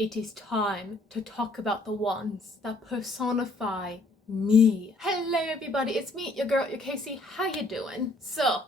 it is time to talk about the ones that personify me. Hello everybody, it's me, your girl, your Casey. How you doing? So,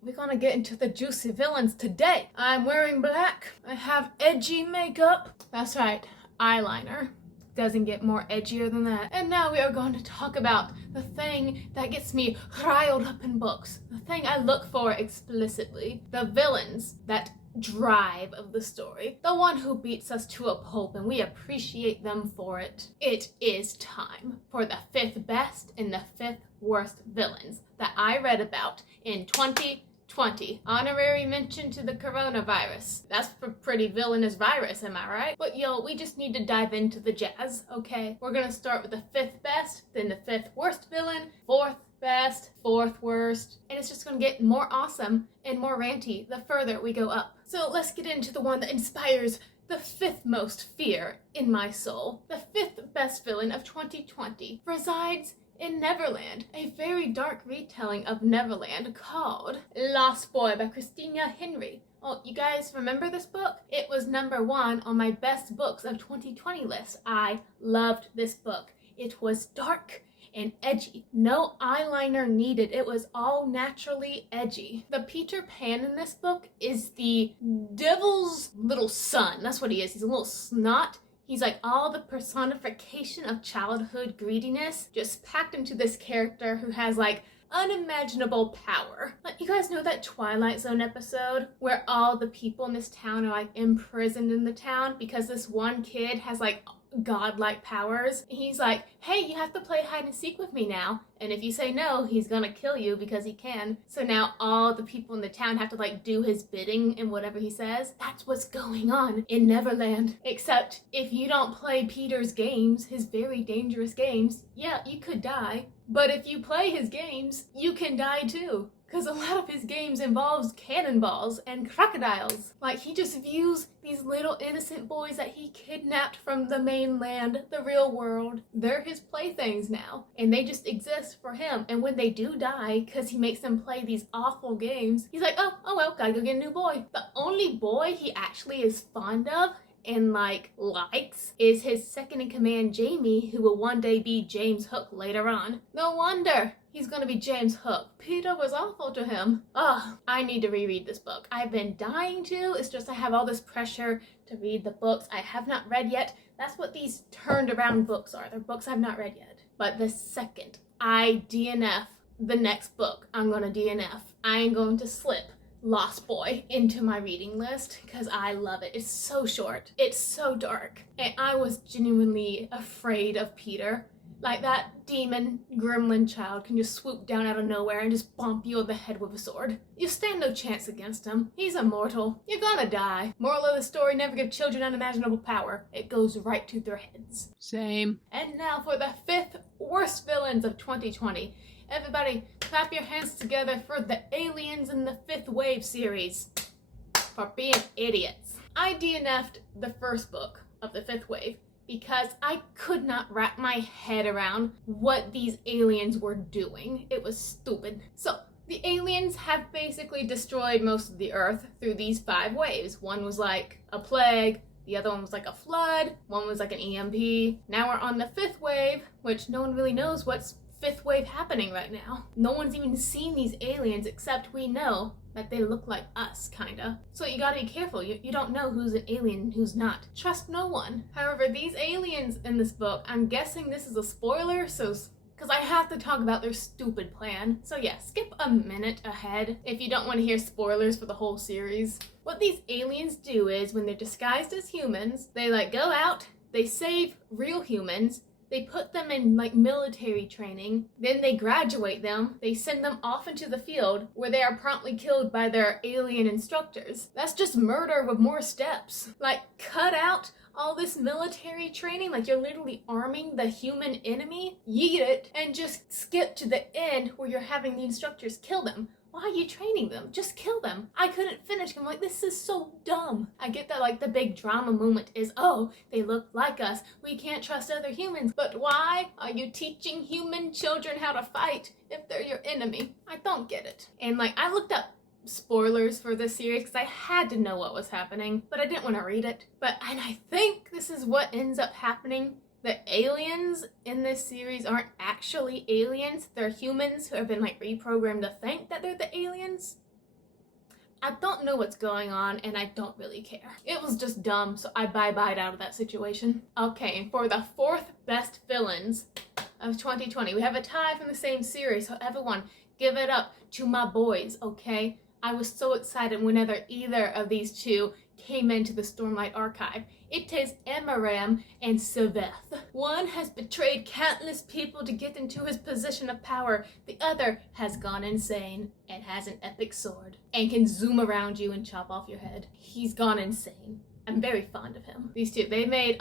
we're gonna get into the juicy villains today. I'm wearing black. I have edgy makeup. That's right, eyeliner. Doesn't get more edgier than that. And now we are going to talk about the thing that gets me riled up in books. The thing I look for explicitly. The villains that drive of the story. The one who beats us to a pulp and we appreciate them for it. It is time for the 5th best and the 5th worst villains that I read about in 2020. Honorary mention to the coronavirus. That's a pretty villainous virus, am I right? But yo, we just need to dive into the jazz, okay? We're gonna start with the 5th best, then the 5th worst villain, 4th best, 4th worst, and it's just gonna get more awesome and more ranty the further we go up. So let's get into the one that inspires the 5th most fear in my soul. The 5th best villain of 2020 resides in Neverland, a very dark retelling of Neverland called Lost Boy by Christina Henry. Oh, you guys remember this book? It was #1 on my best books of 2020 list. I loved this book. It was dark and edgy. No eyeliner needed. It was all naturally edgy. The Peter Pan in this book is the devil's little son. That's what he is. He's a little snot. He's like all the personification of childhood greediness just packed into this character who has like unimaginable power. Like, you guys know that Twilight Zone episode where all the people in this town are like imprisoned in the town because this one kid has like godlike powers? He's like, hey, you have to play hide and seek with me now, and if you say no, he's gonna kill you because he can. So now all the people in the town have to like do his bidding and whatever he says. That's what's going on in Neverland. Except if you don't play Peter's games, his very dangerous games, yeah, you could die. But if you play his games, you can die too. Because a lot of his games involves cannonballs and crocodiles. Like, he just views these little innocent boys that he kidnapped from the mainland, the real world. They're his playthings now, and they just exist for him. And when they do die, because he makes them play these awful games, he's like, oh well, gotta go get a new boy. The only boy he actually is fond of and like likes is his second in command, Jamie, who will one day be James Hook later on. No wonder he's gonna be James Hook. Peter was awful to him. Ugh, I need to reread this book. I've been dying to, it's just I have all this pressure to read the books I have not read yet. That's what these turned around books are. They're books I've not read yet. But the second I DNF the next book I'm gonna DNF, I am going to slip Lost Boy into my reading list because I love it. It's so short, it's so dark, and I was genuinely afraid of Peter. Like, that demon gremlin child can just swoop down out of nowhere and just bump you on the head with a sword. You stand no chance against him. He's immortal. You're gonna die. Moral of the story, never give children unimaginable power. It goes right to their heads. Same. And now for the 5th worst villains of 2020. Everybody, clap your hands together for the aliens in the 5th Wave series for being idiots. I DNF'd the first book of the 5th Wave because I could not wrap my head around what these aliens were doing. It was stupid. So, the aliens have basically destroyed most of the Earth through these 5 waves. One was like a plague, the other one was like a flood, one was like an EMP. Now we're on the 5th wave, which no one really knows what's 5th wave happening right now. No one's even seen these aliens except we know that they look like us, kinda. So you gotta be careful. You don't know who's an alien and who's not. Trust no one. However, these aliens in this book, I'm guessing this is a spoiler, so because I have to talk about their stupid plan. So yeah, skip a minute ahead if you don't want to hear spoilers for the whole series. What these aliens do is, when they're disguised as humans, they like go out, they save real humans, they put them in like military training, then they graduate them, they send them off into the field where they are promptly killed by their alien instructors. That's just murder with more steps. Like, cut out all this military training, like you're literally arming the human enemy, yeet it, and just skip to the end where you're having the instructors kill them. Why are you training them? Just kill them. I couldn't finish. I'm like, this is so dumb. I get that like the big drama moment is, oh, they look like us. We can't trust other humans. But why are you teaching human children how to fight if they're your enemy? I don't get it. And like, I looked up spoilers for this series because I had to know what was happening, but I didn't want to read it. And I think this is what ends up happening. The aliens in this series aren't actually aliens. They're humans who have been like reprogrammed to think that they're the aliens. I don't know what's going on, and I don't really care. It was just dumb, so I bye-byed out of that situation. Okay, and for the 4th best villains of 2020, we have a tie from the same series, so everyone, give it up to my boys, okay? I was so excited whenever either of these two came into the Stormlight Archive. It is Amaram and Sabeth. One has betrayed countless people to get into his position of power. The other has gone insane and has an epic sword and can zoom around you and chop off your head. He's gone insane. I'm very fond of him. These two, they made,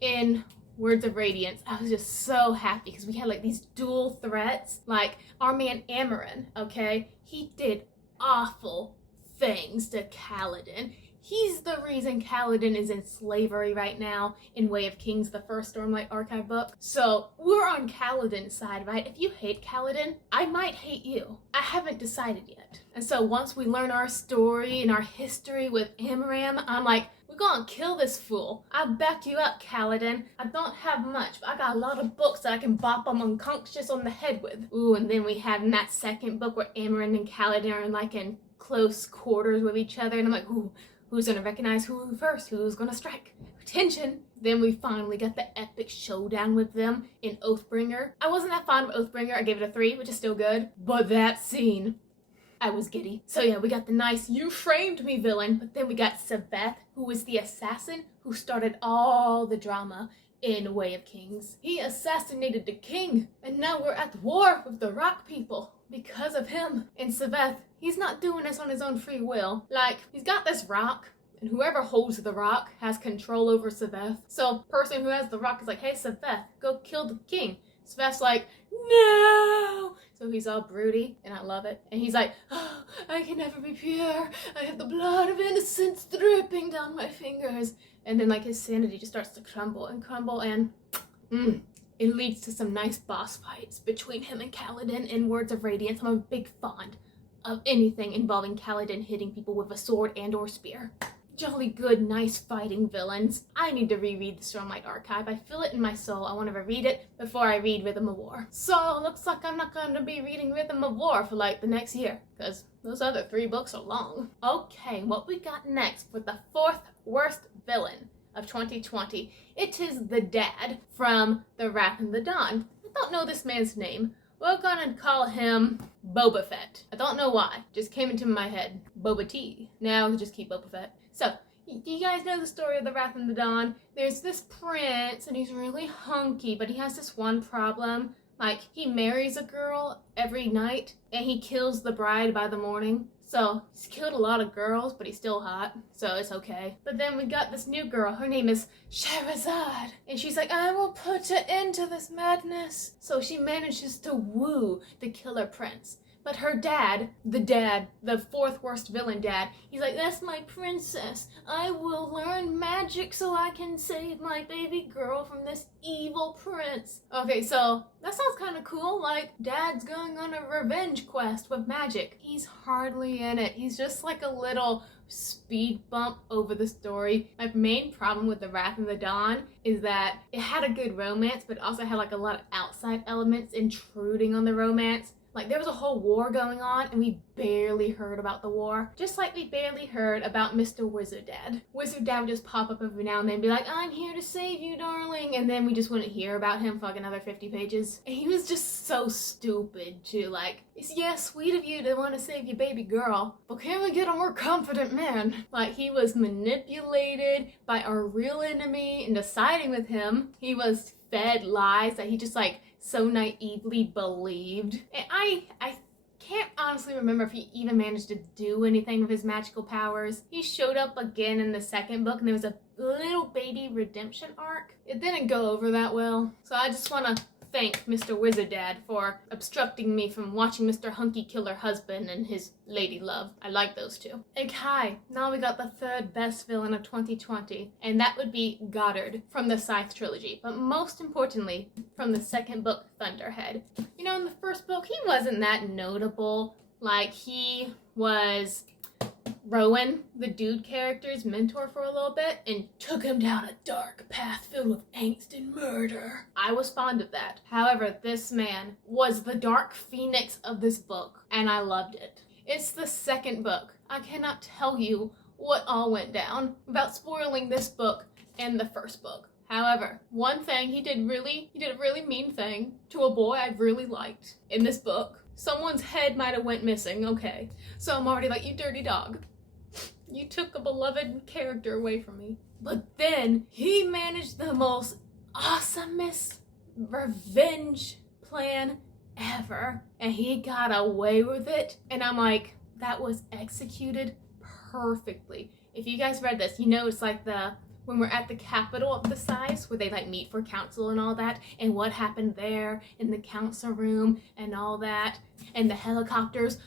in Words of Radiance, I was just so happy because we had like these dual threats. Like our man Amaran, okay? He did awful things to Kaladin. He's the reason Kaladin is in slavery right now in Way of Kings, the first Stormlight Archive book. So we're on Kaladin's side, right? If you hate Kaladin, I might hate you. I haven't decided yet. And so once we learn our story and our history with Amaram, I'm like, we're gonna kill this fool. I back you up, Kaladin. I don't have much, but I got a lot of books that I can bop him unconscious on the head with. Ooh, and then we have in that second book where Amaran and Kaladin are like in close quarters with each other, and I'm like, ooh, who's gonna recognize who first? Who's gonna strike? Tension. Then we finally got the epic showdown with them in Oathbringer. I wasn't that fond of Oathbringer. I gave it a 3, which is still good. But that scene, I was giddy. So yeah, we got the nice "you framed me" villain, but then we got Sabeth, who was the assassin who started all the drama in Way of Kings. He assassinated the king, and now we're at war with the rock people because of him. And Sabeth, he's not doing this on his own free will. Like, he's got this rock, and whoever holds the rock has control over Sabeth. So, person who has the rock is like, hey, Sabeth, go kill the king. Sabeth's like, no! So he's all broody, and I love it. And he's like, oh, I can never be pure. I have the blood of innocence dripping down my fingers. And then, like, his sanity just starts to crumble, and it leads to some nice boss fights between him and Kaladin in Words of Radiance. I'm a big fond of anything involving Kaladin hitting people with a sword and or spear. Jolly good, nice fighting villains. I need to reread the Stormlight Archive. I feel it in my soul. I want to reread it before I read Rhythm of War. So, looks like I'm not going to be reading Rhythm of War for like the next year, because those other 3 books are long. Okay, what we got next for the 4th worst villain of 2020. It is the dad from The Wrath and the Dawn. I don't know this man's name. We're gonna call him Boba Fett. I don't know why. Just came into my head. Boba T. Now just keep Boba Fett. So, do you guys know the story of The Wrath and the Dawn? There's this prince, and he's really hunky, but he has this one problem. Like, he marries a girl every night, and he kills the bride by the morning. So, he's killed a lot of girls, but he's still hot, so it's okay. But then we got this new girl. Her name is Scheherazade. And she's like, I will put an end to this madness. So she manages to woo the killer prince. But her dad, the 4th worst villain dad, he's like, that's my princess. I will learn magic so I can save my baby girl from this evil prince. Okay, so that sounds kind of cool. Like, dad's going on a revenge quest with magic. He's hardly in it. He's just like a little speed bump over the story. My main problem with The Wrath and the Dawn is that it had a good romance, but also had like a lot of outside elements intruding on the romance. Like, there was a whole war going on, and we barely heard about the war. Just like we barely heard about Mr. Wizard Dad. Wizard Dad would just pop up every now and then and be like, I'm here to save you, darling. And then we just wouldn't hear about him for like another 50 pages. And he was just so stupid, too. Like, it's, yeah, sweet of you to want to save your baby girl, but can we get a more confident man? Like, he was manipulated by our real enemy into siding with him. He was fed lies that he just, like, so naively believed. And I can't honestly remember if he even managed to do anything with his magical powers. He showed up again in the 2nd book, and there was a little baby redemption arc. It didn't go over that well. So I just want to thank Mr. Wizard Dad for obstructing me from watching Mr. Hunky Killer Husband and his lady love. I like those two. Okay, now we got the 3rd best villain of 2020, and that would be Goddard from the Scythe Trilogy, but most importantly, from the 2nd book, Thunderhead. You know, in the 1st book, he wasn't that notable, Like, he was Rowan, the dude character's mentor for a little bit, and took him down a dark path filled with angst and murder. I was fond of that. However, this man was the dark phoenix of this book, and I loved it. It's the second book. I cannot tell you what all went down without spoiling this book and the first book. However, one thing he did a really mean thing to a boy I really liked in this book. Someone's head might have went missing, okay. So I'm already like, you dirty dog. You took a beloved character away from me. But then he managed the most awesomest revenge plan ever. And he got away with it. And I'm like, that was executed perfectly. If you guys read this, you know it's like when we're at the capital of the size where they like meet for council and all that, and what happened there in the council room and all that, and the helicopters.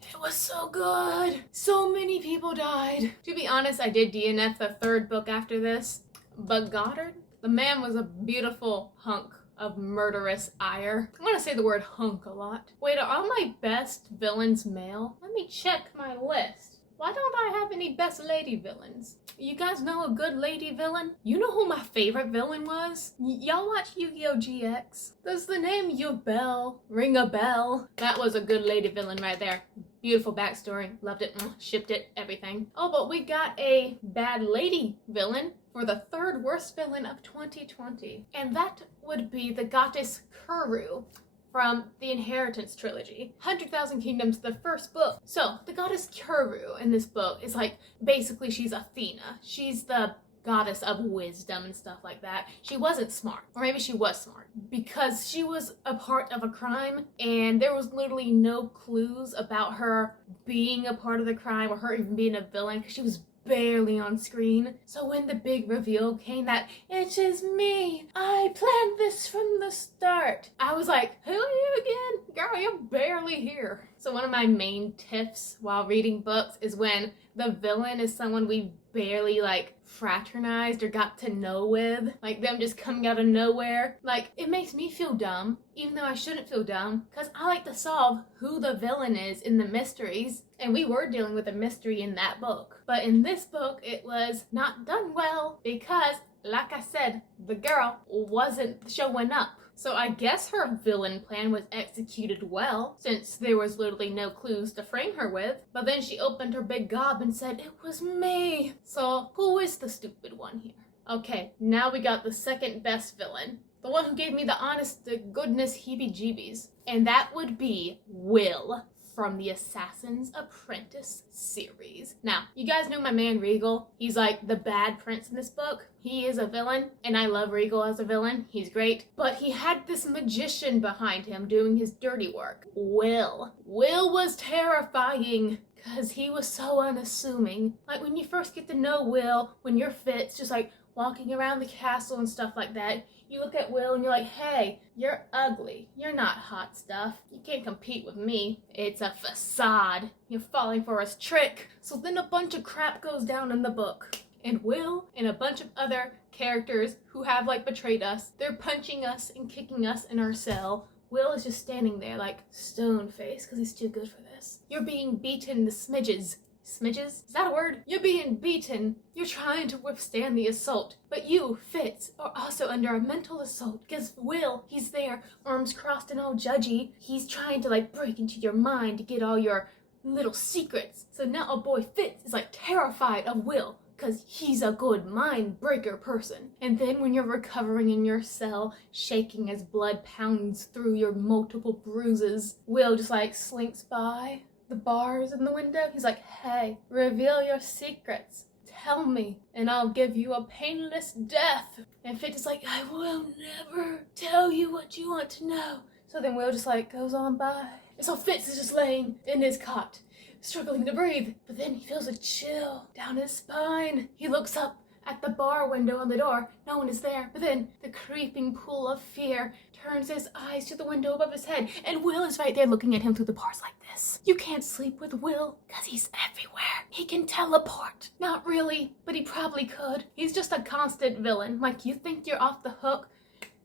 It was so good. So many people died. To be honest, I did DNF the third book after this, but Goddard, the man was a beautiful hunk of murderous ire. I want to say the word hunk a lot. Wait, are all my best villains male? Let me check my list. Why don't I have any best lady villains? You guys know a good lady villain? You know who my favorite villain was? Y'all watch Yu-Gi-Oh! GX? Does the name Yubel ring a bell? That was a good lady villain right there. Beautiful backstory. Loved it. Shipped it. Everything. Oh, but we got a bad lady villain for the third worst villain of 2020. And that would be the goddess Kuru from the Inheritance Trilogy. 100,000 Kingdoms, the first book. So, the goddess Kuru in this book is like, basically she's Athena. She's the goddess of wisdom and stuff like that. She wasn't smart, or maybe she was smart, because she was a part of a crime, and there was literally no clues about her being a part of the crime or her even being a villain, because she was barely on screen. So when the big reveal came that it is me, I planned this from the start, I was like, who are you again? Girl, you're barely here. So one of my main tips while reading books is when the villain is someone we barely like fraternized or got to know with, like them just coming out of nowhere. Like, it makes me feel dumb, even though I shouldn't feel dumb, because I like to solve who the villain is in the mysteries, and we were dealing with a mystery in that book. But in this book, it was not done well because, like I said, the girl wasn't showing up. So I guess her villain plan was executed well, since there was literally no clues to frame her with. But then she opened her big gob and said, it was me. So who is the stupid one here? Okay, now we got the second best villain. The one who gave me the honest to goodness heebie-jeebies. And that would be Will from the Assassin's Apprentice series. Now, you guys know my man Regal. He's like the bad prince in this book. He is a villain, and I love Regal as a villain. He's great. But he had this magician behind him doing his dirty work. Will. Will was terrifying because he was so unassuming. Like, when you first get to know Will, when you're Fitz, just like walking around the castle and stuff like that, you look at Will and you're like, hey, you're ugly. You're not hot stuff. You can't compete with me. It's a facade. You're falling for his trick. So then a bunch of crap goes down in the book. And Will and a bunch of other characters who have like betrayed us, they're punching us and kicking us in our cell. Will is just standing there like stone face because he's too good for this. You're being beaten to smidges. Smidges? Is that a word? You're being beaten. You're trying to withstand the assault. But you, Fitz, are also under a mental assault because Will, he's there, arms crossed and all judgy. He's trying to like break into your mind to get all your little secrets. So now our boy Fitz is like terrified of Will because he's a good mind breaker person. And then when you're recovering in your cell, shaking as blood pounds through your multiple bruises, Will just like slinks by the bars in the window. He's like, hey, reveal your secrets. Tell me, and I'll give you a painless death. And Fitz is like, I will never tell you what you want to know. So then Will just like goes on by. And so Fitz is just laying in his cot, struggling to breathe. But then he feels a chill down his spine. He looks up at the bar window on the door. No one is there. But then the creeping pool of fear turns his eyes to the window above his head, and Will is right there looking at him through the bars like this. You can't sleep with Will because he's everywhere. He can teleport. Not really, but he probably could. He's just a constant villain. Like, you think you're off the hook,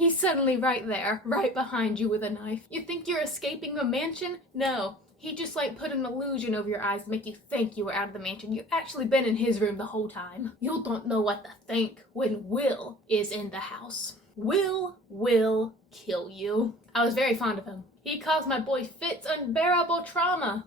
he's suddenly right there, right behind you with a knife. You think you're escaping a mansion? No. He just like put an illusion over your eyes to make you think you were out of the mansion. You've actually been in his room the whole time. You don't know what to think when Will is in the house. Will kill you. I was very fond of him. He caused my boy Fitz unbearable trauma.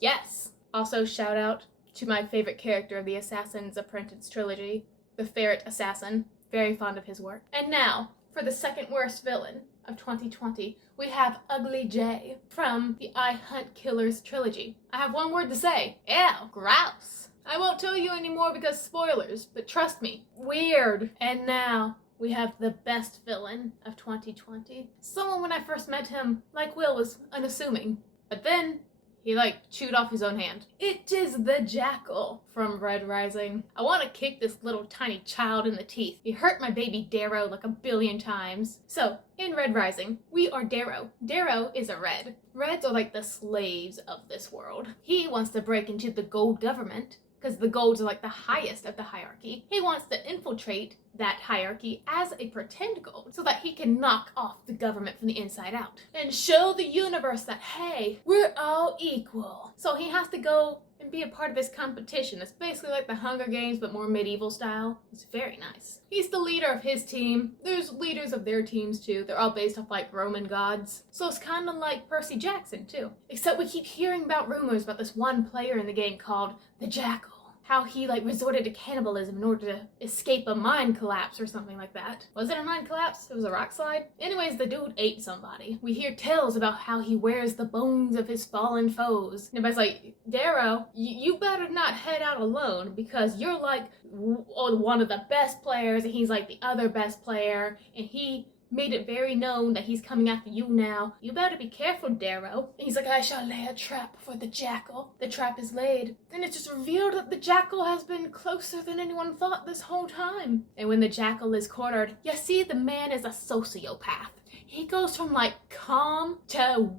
Yes. Also, shout out to my favorite character of the Assassin's Apprentice Trilogy, the Ferret Assassin. Very fond of his work. And now, for the second worst villain of 2020, we have Ugly J from the I Hunt Killers trilogy. I have one word to say. Ew, gross. I won't tell you anymore because spoilers, but trust me, weird. And now, we have the best villain of 2020. Someone when I first met him, like Will, was unassuming. But then, he chewed off his own hand. It is the Jackal from Red Rising. I want to kick this little tiny child in the teeth. He hurt my baby Darrow like a billion times. So, in Red Rising, we are Darrow. Darrow is a Red. Reds are like the slaves of this world. He wants to break into the gold government, because the golds are like the highest of the hierarchy. He wants to infiltrate that hierarchy as a pretend gold so that he can knock off the government from the inside out and show the universe that, hey, we're all equal. So he has to go and be a part of this competition. It's basically like the Hunger Games, but more medieval style. It's very nice. He's the leader of his team. There's leaders of their teams too. They're all based off like Roman gods. So it's kind of like Percy Jackson too. Except we keep hearing about rumors about this one player in the game called the Jackal. How he resorted to cannibalism in order to escape a mine collapse or something like that. Was it a mine collapse? It was a rock slide? Anyways, the dude ate somebody. We hear tales about how he wears the bones of his fallen foes. And everybody's like, Darrow, you better not head out alone because you're like one of the best players and he's like the other best player and he made it very known that he's coming after you now. You better be careful, Darrow. And he's like, I shall lay a trap for the Jackal. The trap is laid. Then it's just revealed that the Jackal has been closer than anyone thought this whole time. And when the Jackal is cornered, you see the man is a sociopath. He goes from calm to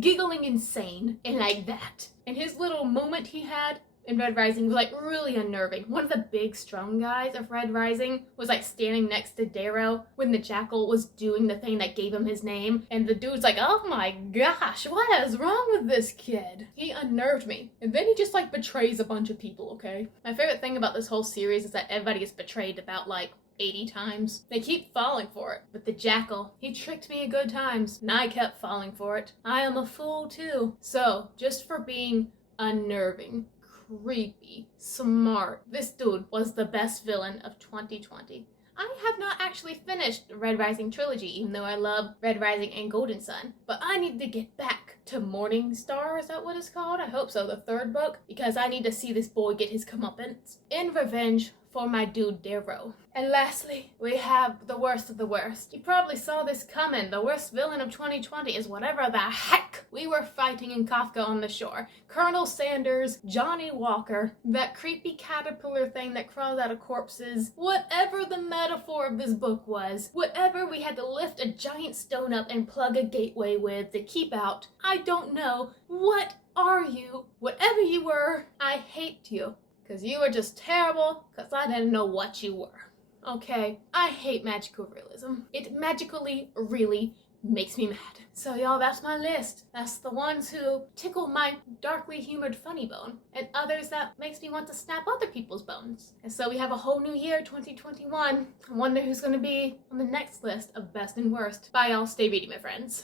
giggling insane and like that. And his little moment he had in Red Rising was really unnerving. One of the big strong guys of Red Rising was standing next to Darrow when the Jackal was doing the thing that gave him his name, and the dude's like, oh my gosh, what is wrong with this kid? He unnerved me. And then he just betrays a bunch of people, okay? My favorite thing about this whole series is that everybody gets betrayed about 80 times. They keep falling for it. But the Jackal, he tricked me a good times, and I kept falling for it. I am a fool too. So, just for being unnerving, creepy, smart, this dude was the best villain of 2020. I have not actually finished the Red Rising trilogy, even though I love Red Rising and Golden Sun. But I need to get back to Morning Star, is that what it's called? I hope so, the third book, because I need to see this boy get his comeuppance in revenge for my dude Darrow. And lastly, we have the worst of the worst. You probably saw this coming. The worst villain of 2020 is whatever the heck we were fighting in Kafka on the Shore. Colonel Sanders, Johnny Walker, that creepy caterpillar thing that crawls out of corpses, whatever the metaphor of this book was, whatever we had to lift a giant stone up and plug a gateway with to keep out, I don't know. What are you? Whatever you were, I hate you. Because you were just terrible, because I didn't know what you were. Okay? I hate magical realism. It magically really makes me mad. So y'all, that's my list. That's the ones who tickle my darkly humored funny bone, and others that makes me want to snap other people's bones. And so we have a whole new year, 2021. I wonder who's going to be on the next list of best and worst. Bye y'all, stay reading, my friends.